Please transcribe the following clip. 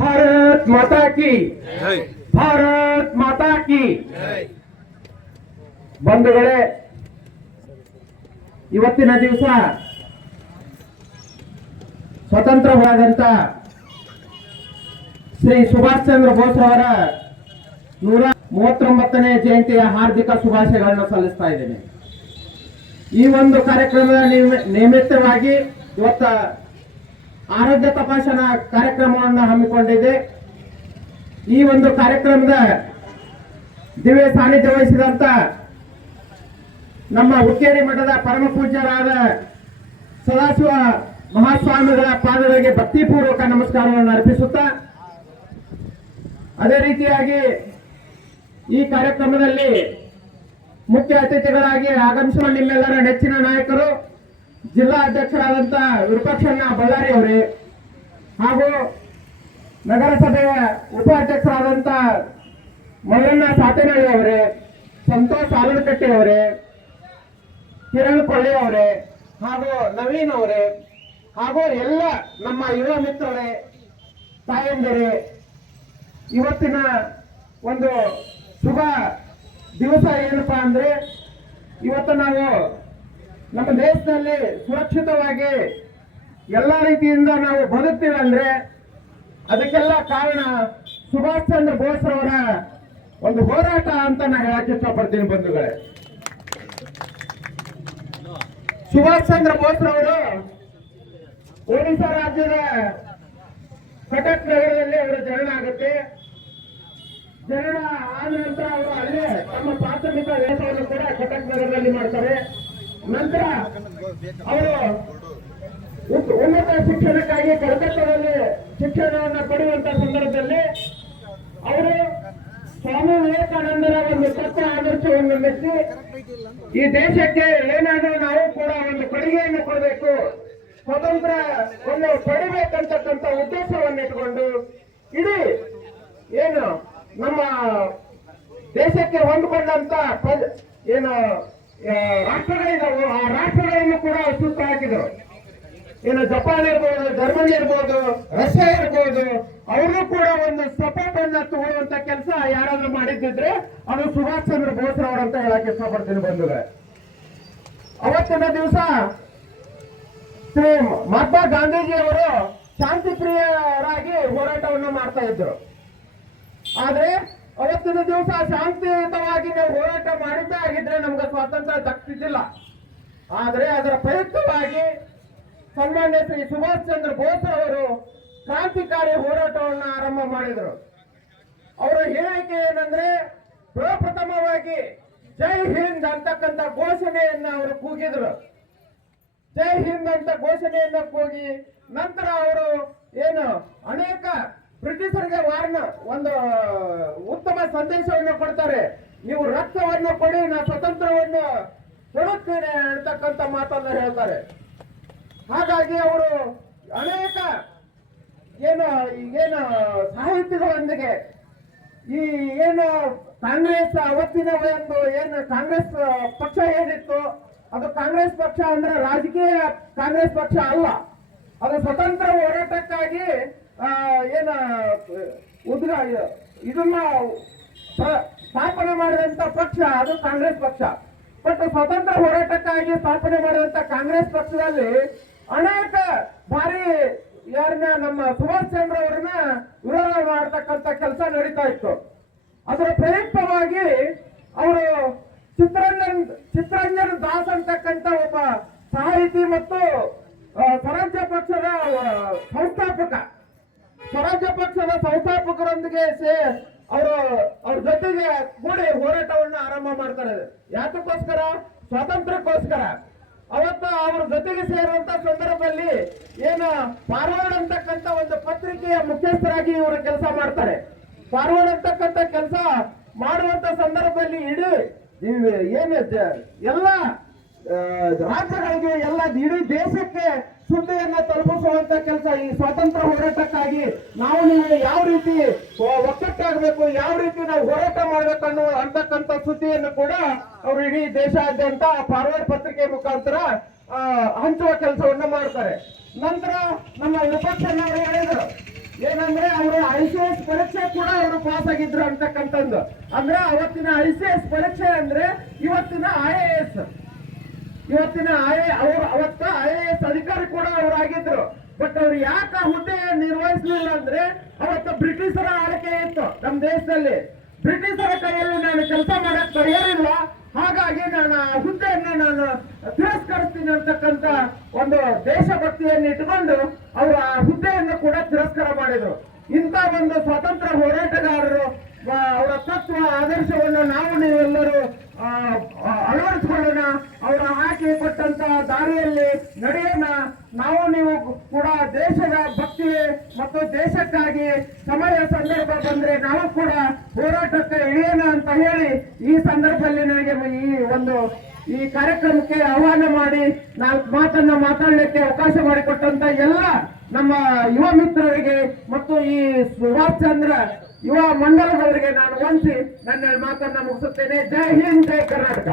ಭಾರತ್ ಮಾತಾ ಕಿ ಭಾರತ್ ಮಾತಾ ಕಿ. ಬಂಧುಗಳೇ, ಇವತ್ತಿನ ದಿವಸ ಸ್ವತಂತ್ರವಾದಂತ ಶ್ರೀ ಸುಭಾಷ್ ಚಂದ್ರ ಬೋಸ್ ಅವರ 139ನೇ ಜಯಂತಿಯ ಹಾರ್ದಿಕ ಶುಭಾಶಯಗಳನ್ನು ಸಲ್ಲಿಸ್ತಾ ಇದ್ದೇನೆ. ಈ ಒಂದು ಕಾರ್ಯಕ್ರಮದ ನಿಮಿತ್ತವಾಗಿ ಇವತ್ತ ಆರೋಗ್ಯ ತಪಾಸಣಾ ಕಾರ್ಯಕ್ರಮವನ್ನು ಹಮ್ಮಿಕೊಂಡಿದೆ. ಈ ಒಂದು ಕಾರ್ಯಕ್ರಮದ ದಿವ್ಯ ಸಾನ್ನಿಧ್ಯ ವಹಿಸಿದಂತ ನಮ್ಮ ಹುಕ್ಕೇರಿ ಮಠದ ಪರಮ ಪೂಜ್ಯರಾದ ಸದಾಶಿವ ಮಹಾಸ್ವಾಮಿಗಳ ಪಾದಗಳಿಗೆ ಭಕ್ತಿಪೂರ್ವಕ ನಮಸ್ಕಾರವನ್ನು ಅರ್ಪಿಸುತ್ತಾ, ಅದೇ ರೀತಿಯಾಗಿ ಈ ಕಾರ್ಯಕ್ರಮದಲ್ಲಿ ಮುಖ್ಯ ಅತಿಥಿಗಳಾಗಿ ಆಗಮಿಸುವ ನಿಮ್ಮೆಲ್ಲರ ನೆಚ್ಚಿನ ನಾಯಕರು, ಜಿಲ್ಲಾ ಅಧ್ಯಕ್ಷರಾದಂತ ವಿರೂಪಾಕ್ಷಣ್ಣ ಬಳ್ಳಾರಿ ಅವರೇ, ಹಾಗೂ ನಗರಸಭೆಯ ಉಪಾಧ್ಯಕ್ಷರಾದಂತ ಮಲ್ಲಣ್ಣ ಸಾತೇನಹಳ್ಳಿ ಅವರೇ, ಸಂತೋಷ್ ಆಲನಕಟ್ಟಿ ಅವರೇ, ಕಿರಣ್ ಕೊಳ್ಳಿ ಅವರೇ, ಹಾಗೂ ನವೀನ್ ಅವರೇ, ಹಾಗೂ ಎಲ್ಲ ನಮ್ಮ ಯುವ ಮಿತ್ರರೇ, ತಾಯಂದಿರೇ, ಇವತ್ತಿನ ಒಂದು ಶುಭ ದಿವಸ ಏನಪ್ಪಾ ಅಂದ್ರೆ, ಇವತ್ತು ನಾವು ನಮ್ಮ ದೇಶದಲ್ಲಿ ಸುರಕ್ಷಿತವಾಗಿ ಎಲ್ಲ ರೀತಿಯಿಂದ ನಾವು ಬದುಕ್ತೀವಿ ಅಂದ್ರೆ ಅದಕ್ಕೆಲ್ಲ ಕಾರಣ ಸುಭಾಷ್ ಚಂದ್ರ ಬೋಸ್ ಅವರ ಒಂದು ಹೋರಾಟ ಅಂತ ನಾನು ಹೇಳಕ್ಕೆ ಇಷ್ಟಪಡ್ತೀನಿ. ಬಂಧುಗಳೇ, ಸುಭಾಷ್ ಚಂದ್ರ ಬೋಸ್ ಅವರು ಒಡಿಶಾ ರಾಜ್ಯದ ಕಟಕ್ ನಗರದಲ್ಲಿ ಅವರ ಜನನ ಆಗುತ್ತೆ. ಜನನ ಆದ ನಂತರ ಅವರು ಅಲ್ಲೇ ತಮ್ಮ ಪ್ರಾಥಮಿಕ ವ್ಯಾಸವನ್ನು ಕೂಡ ಕಟಕ್ ನಗರದಲ್ಲಿ ಮಾಡ್ತಾರೆ. ನಂತರ ಅವರು ಉನ್ನತ ಶಿಕ್ಷಣಕ್ಕಾಗಿ ಕಲ್ಕತ್ತಾದಲ್ಲಿ ಶಿಕ್ಷಣವನ್ನು ಪಡೆಯುವಂತ ಸಂದರ್ಭದಲ್ಲಿ ಅವರು ಸ್ವಾಮಿ ವಿವೇಕಾನಂದರ ಒಂದು ತತ್ವ ಆದರ್ಶವನ್ನು ಮೆಚ್ಚಿ ಈ ದೇಶಕ್ಕೆ ಏನಾದರೂ ನಾವು ಕೂಡ ಒಂದು ಕೊಡುಗೆಯನ್ನು ಕೊಡಬೇಕು, ಸ್ವತಂತ್ರವನ್ನು ಪಡಿಬೇಕಂತಕ್ಕಂಥ ಉದ್ದೇಶವನ್ನು ಇಟ್ಟುಕೊಂಡು ಇಡೀ ಏನು ನಮ್ಮ ದೇಶಕ್ಕೆ ಹೊಂದಿಕೊಂಡಂತ ಏನು ರಾಷ್ಟ್ರಗಳಿದಾವೆ ಆ ರಾಷ್ಟ್ರಗಳನ್ನು ಕೂಡ ಸುತ್ತ ಹಾಕಿದ್ರು. ಏನು ಜಪಾನ್ ಇರ್ಬೋದು, ಜರ್ಮನಿ ಇರ್ಬೋದು, ರಷ್ಯಾ ಇರ್ಬೋದು, ಅವರು ಕೂಡ ಒಂದು ಸಪೋರ್ಟ್ ಅನ್ನ ತಗೊಳ್ಳುವಂತ ಕೆಲಸ ಯಾರಾದ್ರೂ ಮಾಡಿದ್ದಿದ್ರೆ ಅದು ಸುಭಾಷ್ ಚಂದ್ರ ಬೋಸ್ ಅವರಂತ ಹೇಳಕ್ಕೆ ಇಷ್ಟಪಡ್ತೀನಿ. ಬಂಧುಗಳೇ, ಅವತ್ತಿನ ದಿವಸ ಶ್ರೀ ಮಹಾತ್ಮ ಗಾಂಧೀಜಿ ಅವರು ಶಾಂತಿ ಪ್ರಿಯರಾಗಿ ಹೋರಾಟವನ್ನು ಮಾಡ್ತಾ ಇದ್ರು. ಆದ್ರೆ ಅವತ್ತಿನ ದಿವಸ ಶಾಂತಿಯುತವಾಗಿ ನಾವು ಹೋರಾಟ ಮಾಡಿದ್ದೇ ಆಗಿದ್ರೆ ನಮ್ಗೆ ಸ್ವಾತಂತ್ರ್ಯ ದಕ್ತಿದ್ದಿಲ್ಲ. ಆದ್ರೆ ಅದರ ಪ್ರಯುಕ್ತವಾಗಿ ಸನ್ಮಾನ್ಯ ಶ್ರೀ ಸುಭಾಷ್ ಚಂದ್ರ ಬೋಸ್ ಅವರು ಕ್ರಾಂತಿಕಾರಿ ಹೋರಾಟವನ್ನು ಆರಂಭ ಮಾಡಿದರು. ಅವರ ಹೇಳಿಕೆ ಏನಂದ್ರೆ, ಪ್ರಪ್ರಥಮವಾಗಿ ಜೈ ಹಿಂದ್ ಅಂತಕ್ಕಂಥ ಘೋಷಣೆಯನ್ನ ಅವರು ಕೂಗಿದ್ರು. ಜೈ ಹಿಂದ್ ಅಂತ ಘೋಷಣೆಯನ್ನ ಕೂಗಿ ನಂತರ ಅವರು ಏನು ಅನೇಕ ಬ್ರಿಟಿಷರಿಗೆ ಒಂದು ಉತ್ತಮ ಸಂದೇಶವನ್ನು ಕೊಡ್ತಾರೆ. ನೀವು ರಕ್ತವನ್ನು ಕೊಡಿ, ನಾ ಸ್ವತಂತ್ರವನ್ನು ಕೊಡುತ್ತೇನೆ ಅಂತಕ್ಕಂಥ ಮಾತನ್ನು ಹೇಳ್ತಾರೆ. ಹಾಗಾಗಿ ಅವರು ಅನೇಕ ಏನು ಸಾಹಿತಿಗಳೊಂದಿಗೆ ಈ ಏನು ಕಾಂಗ್ರೆಸ್ ಅವತ್ತಿನ ಒಂದು ಏನು ಕಾಂಗ್ರೆಸ್ ಪಕ್ಷ ಏನಿತ್ತು, ಅದು ಕಾಂಗ್ರೆಸ್ ಪಕ್ಷ ಅಂದ್ರೆ ರಾಜಕೀಯ ಕಾಂಗ್ರೆಸ್ ಪಕ್ಷ ಅಲ್ಲ, ಅದು ಸ್ವತಂತ್ರ ಹೋರಾಟಕ್ಕಾಗಿ ಇದನ್ನ ಸ್ಥಾಪನೆ ಮಾಡಿದಂತ ಪಕ್ಷ ಅದು ಕಾಂಗ್ರೆಸ್ ಪಕ್ಷ. ಬಟ್ ಸ್ವತಂತ್ರ ಹೋರಾಟಕ್ಕಾಗಿ ಸ್ಥಾಪನೆ ಮಾಡಿದಂತ ಕಾಂಗ್ರೆಸ್ ಪಕ್ಷದಲ್ಲಿ ಅನೇಕ ಬಾರಿ ಯಾರನ್ನ ನಮ್ಮ ಸುಭಾಷ್ ಚಂದ್ರ ಅವರನ್ನ ವಿರೋಧ ಮಾಡತಕ್ಕಂತ ಕೆಲಸ ನಡೀತಾ ಇತ್ತು. ಅದರ ಪ್ರಯುಕ್ತವಾಗಿ ಅವರು ಚಿತ್ತರಂಜನ್ ದಾಸ್ ಅಂತಕ್ಕಂಥ ಒಬ್ಬ ಸಾಹಿತಿ ಮತ್ತು ಸ್ವರಾಜ್ಯ ಪಕ್ಷದ ಸಂಸ್ಥಾಪಕರೊಂದಿಗೆ ಅವ್ರ ಜೊತೆಗೆ ಕೂಡಿ ಹೋರಾಟವನ್ನು ಆರಂಭ ಮಾಡ್ತಾರೆ. ಯಾತಕ್ಕೋಸ್ಕರ? ಸ್ವಾತಂತ್ರ್ಯಕ್ಕೋಸ್ಕರ. ಅವತ್ತು ಅವ್ರ ಜೊತೆಗೆ ಸೇರುವಂತ ಸಂದರ್ಭದಲ್ಲಿ ಏನು ಫಾರ್ವರ್ಡ್ ಅಂತಕ್ಕಂಥ ಒಂದು ಪತ್ರಿಕೆಯ ಮುಖ್ಯಸ್ಥರಾಗಿ ಇವರು ಕೆಲಸ ಮಾಡ್ತಾರೆ. ಫಾರ್ವರ್ಡ್ ಅಂತಕ್ಕಂಥ ಕೆಲಸ ಮಾಡುವಂತ ಸಂದರ್ಭದಲ್ಲಿ ಇಡೀ ಏನು ಎಲ್ಲ ರಾಜ್ಯಗಳಿಗೆ ಇಡೀ ದೇಶಕ್ಕೆ ಸುದ್ದಿಯನ್ನ ತಲುಪಿಸುವಂತ ಕೆಲಸ ಈ ಸ್ವಾತಂತ್ರ್ಯ ಹೋರಾಟಕ್ಕಾಗಿ ನೀವು ಯಾವ ರೀತಿ ಒಕ್ಕಟ್ಟಾಗಬೇಕು, ಯಾವ ರೀತಿ ನಾವು ಹೋರಾಟ ಮಾಡಬೇಕು ಅಂತಕ್ಕಂಥ ಸುದ್ದಿಯನ್ನು ಕೂಡ ಅವರು ಇಡೀ ದೇಶಾದ್ಯಂತ ಫಾರ್ವರ್ಡ್ ಪತ್ರಿಕೆ ಮುಖಾಂತರ ಹಂಚುವ ಕೆಲಸವನ್ನ ಮಾಡ್ತಾರೆ. ನಂತರ ನಮ್ಮ ವಿಪಕ್ಷ ಹೇಳಿದರು, ಏನಂದ್ರೆ ಅವರು ICS ಪರೀಕ್ಷೆ ಕೂಡ ಅವರು ಪಾಸ್ ಆಗಿದ್ರು ಅಂತಕ್ಕಂಥದ್ದು. ಅಂದ್ರೆ ಅವತ್ತಿನ ICS ಪರೀಕ್ಷೆ ಅಂದ್ರೆ ಇವತ್ತಿನ IAS, ಇವತ್ತಿನ ಅವತ್ತ IAS ಅಧಿಕಾರಿ ಕೂಡ ಅವರು ಆಗಿದ್ರು. ಬಟ್ ಅವ್ರು ಯಾಕೆ ಹುದ್ದೆ ನಿರ್ವಹಿಸಲಿಲ್ಲ ಅಂದ್ರೆ ಅವತ್ತು ಬ್ರಿಟಿಷರ ಆಳ್ವಿಕೆ ಇತ್ತು ನಮ್ಮ ದೇಶದಲ್ಲಿ. ಬ್ರಿಟಿಷರ ಕೈಯಲ್ಲಿ ನಾನು ಕೆಲಸ ಮಾಡಕ್ ತಯಾರಿಲ್ಲ, ಹಾಗಾಗಿ ನಾನು ಆ ಹುದ್ದೆಯನ್ನು ನಾನು ತಿರಸ್ಕರಿಸ್ತೀನಿ ಅಂತಕ್ಕಂಥ ಒಂದು ದೇಶಭಕ್ತಿಯನ್ನು ಇಟ್ಕೊಂಡು ಅವರು ಆ ಹುದ್ದೆಯನ್ನು ಕೂಡ ತಿರಸ್ಕಾರ ಮಾಡಿದ್ರು. ಇಂಥ ಒಂದು ಸ್ವಾತಂತ್ರ್ಯ ಹೋರಾಟಗಾರರು ಅವರ ತತ್ವ ಆದರ್ಶವನ್ನು ನಾವು ನೀವೆಲ್ಲರೂ ಅಳವಡಿಸಿಕೊಳ್ಳೋಣ. ಅವರ ಹಾಕಿ ಕೊಟ್ಟಂತ ದಾರಿಯಲ್ಲಿ ನಡೆಯೋಣ. ನಾವು ನೀವು ಕೂಡ ದೇಶದ ಭಕ್ತಿ ಮತ್ತು ದೇಶಕ್ಕಾಗಿ ಸಮಯ ಸಂದರ್ಭ ಬಂದ್ರೆ ನಾವು ಕೂಡ ಹೋರಾಟಕ್ಕೆ ಇಳಿಯೋಣ ಅಂತ ಹೇಳಿ ಈ ಸಂದರ್ಭದಲ್ಲಿ ನನಗೆ ಈ ಕಾರ್ಯಕ್ರಮಕ್ಕೆ ಆಹ್ವಾನ ಮಾಡಿ 4 ಮಾತನ್ನ ಮಾತಾಡಲಿಕ್ಕೆ ಅವಕಾಶ ಮಾಡಿಕೊಟ್ಟಂತ ಎಲ್ಲ ನಮ್ಮ ಯುವ ಮಿತ್ರರಿಗೆ ಮತ್ತು ಈ ಸುಭಾಷ್ ಚಂದ್ರ ಯುವ ಮಂಡಲದವರಿಗೆ ನಾನು ವಂದಿಸಿ ನನ್ನ ಮಾತನ್ನ ಮುಗಿಸುತ್ತೇನೆ. ಜೈ ಹಿಂದ್, ಜೈ ಕರ್ನಾಟಕ.